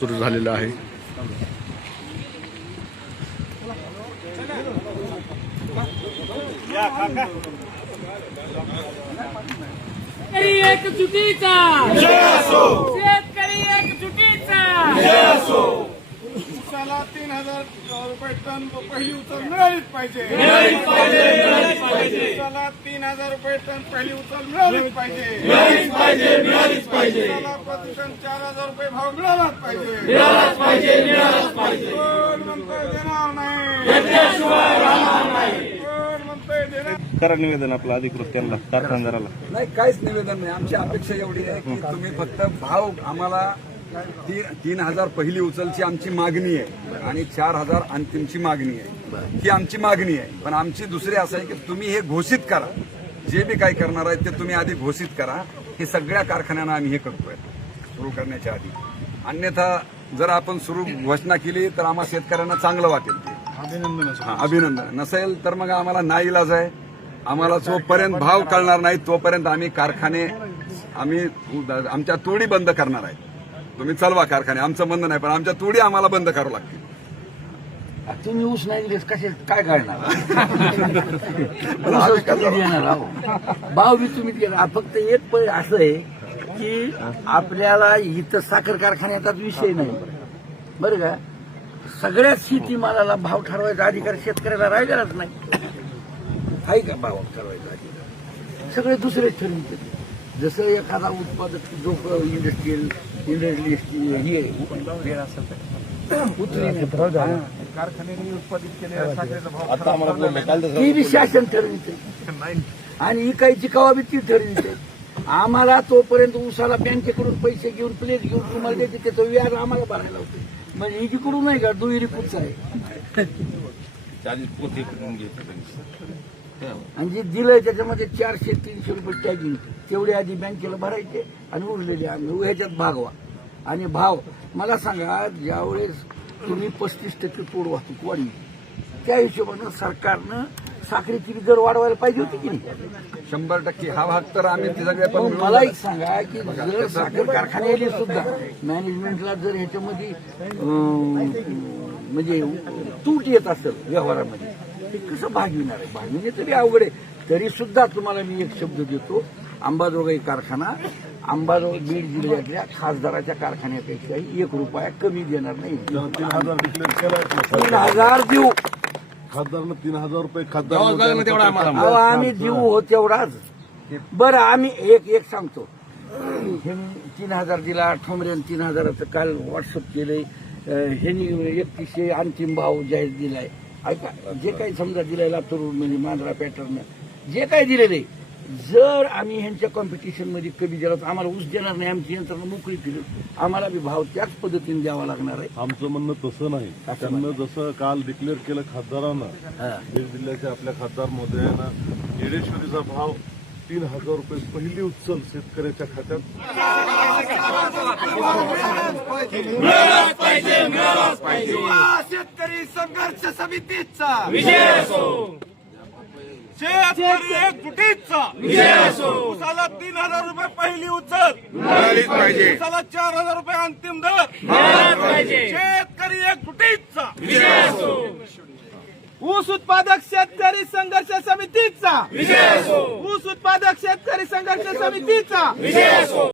सुरू झालेला आहे। शेतकरी एकजुटीचा शेतकरी एकजुटीचा उसाला 3000 रुपये टन पहिली उचल मिळालीच पाहिजे। उसाला 3000 रुपये टन पहिली उचल मिळालीच पाहिजे। उसाला प्रतिटन 4000 रुपये भाव मिळालाच पाहिजे। कोण म्हणतोय देणार नाही, कोण म्हणतोय देणार करा निवेदन आपलं अधिकृत त्यांना कारखानदाराला। नाही, काहीच निवेदन नाही। आमची अपेक्षा एवढी आहे की तुम्ही फक्त भाव आम्हाला 3000 पहिली उचलची आमची मागणी आहे आणि 4000 अंतिमची मागणी आहे, ही आमची मागणी आहे। पण आमची दुसरी असं आहे की तुम्ही हे घोषित करा, जे बी काही करणार आहे ते तुम्ही आधी घोषित करा। हे सगळ्या कारखान्यांना आम्ही हे करतोय सुरू करण्याच्या आधी, अन्यथा जर आपण सुरू घोषणा केली तर आम्हाला शेतकऱ्यांना चांगलं वाटेल, ते अभिनंदन नसेल तर मग आम्हाला नाईलाज आहे। आम्हाला जोपर्यंत भाव कळणार नाही तोपर्यंत आम्ही कारखाने आमच्या तोडी बंद करणार आहे। तुम्ही चालवा कारखाने, आमचं म्हणणं नाही, पण आमच्या तोडी आम्हाला बंद करावं लागतील। तुम्ही ऊस नाही दिलेस कसे काय काढणार भाव बी तुम्ही देणार। फक्त एक असं आहे की आपल्याला इथं साखर कारखान्याचाच विषय नाही बरं का, सगळ्याच शेतीमालाला भाव ठरवायचा अधिकार शेतकऱ्याला राहिलेलाच नाही आहे का? भाव ठरवायचा अधिकार सगळे दुसरेच ठरवते। जसं एखादा उत्पादक जो इंडस्ट्रियल हे कारखान्यांनी उत्पादित केलेल्या साखरेचा भाव ती बी शासन ठरविते आणि इकायची कवा बी ती ठरविते। आम्हाला तोपर्यंत उसाला बँकेकडून पैसे घेऊन प्लेट घेऊन तुम्हाला द्यायचे, त्याचं व्याज आम्हाला भरायला होते। म्हणजे इकडून नाही का दुहेरी पुढचं आहे आणि जे दिलंय त्याच्यामध्ये 400-300 रुपये टॅगिंग तेवढे आधी बँकेला भरायचे आणि उरलेले आम्ही ह्याच्यात भागवा। आणि भाव मला सांगा, ज्यावेळेस तुम्ही 35% तोड वाहतूक वाढली त्या हिशोबानं सरकारनं साखरेची दर वाढवायला पाहिजे होती की नाही? 100% हा भाग तर आम्ही सगळे पण मला एक सांगा की जर साखर कारखान्याने सुद्धा मॅनेजमेंटला जर ह्याच्यामध्ये म्हणजे तूट येत असेल व्यवहारामध्ये, ते कसं भागविणार आहे? भागविणे तरी अवघड आहे। तरी सुद्धा तुम्हाला मी एक शब्द देतो, अंबाजोगाई कारखाना अंबाजोगाई बीड जिल्ह्यातल्या खासदाराच्या कारखान्यापेक्षाही 1 रुपया कमी देणार नाही। 3000 डिक्लेअर केलाय, 3000 देऊ, खासदारनं 3000 रुपये खासदार अहो आम्ही देऊ हो तेवढाच। बरं आम्ही एक सांगतो, हे 3000 दिला, ठोंबऱ्यानं 3000चं काल व्हॉट्सअप केलंय, ह्यांनी 3100 अंतिम भाव जाहीर दिलाय। ऐका, जे काही समजा दिलाय लातूर म्हणजे मांजरा पॅटर्न जे काही दिलेले, जर आम्ही ह्यांच्या कॉम्पिटिशन मध्ये कमी दिला तर आम्हाला ऊस देणार नाही, आमची यंत्रणा मोकळी केली, आम्हाला बी भाव त्याच पद्धतीने द्यावा लागणार आहे। आमचं म्हणणं तसं नाही, त्यांना जसं काल डिक्लेअर केलं खासदारानं, बीड जिल्ह्याच्या आपल्या खासदार महोदयांना येडेश्वरीचा भाव 3000 रुपये पहिली उचल शेतकऱ्याच्या खात्यात शेतकरी संघर्ष समितीचा विजय असो, शेतकरी एकजुटीचा विजय असो। उसाला 3000 रुपये पहिली उचल मिळालीच पाहिजे, उसाला 4000 रुपये अंतिम दर मिळालाच पाहिजे। शेतकरी एकजुटीचा विजय असो, ऊस उत्पादक शेतकरी संघर्ष समितीचा विजय असो, ऊस उत्पादक शेतकरी संघर्ष समितीचा विजय असो।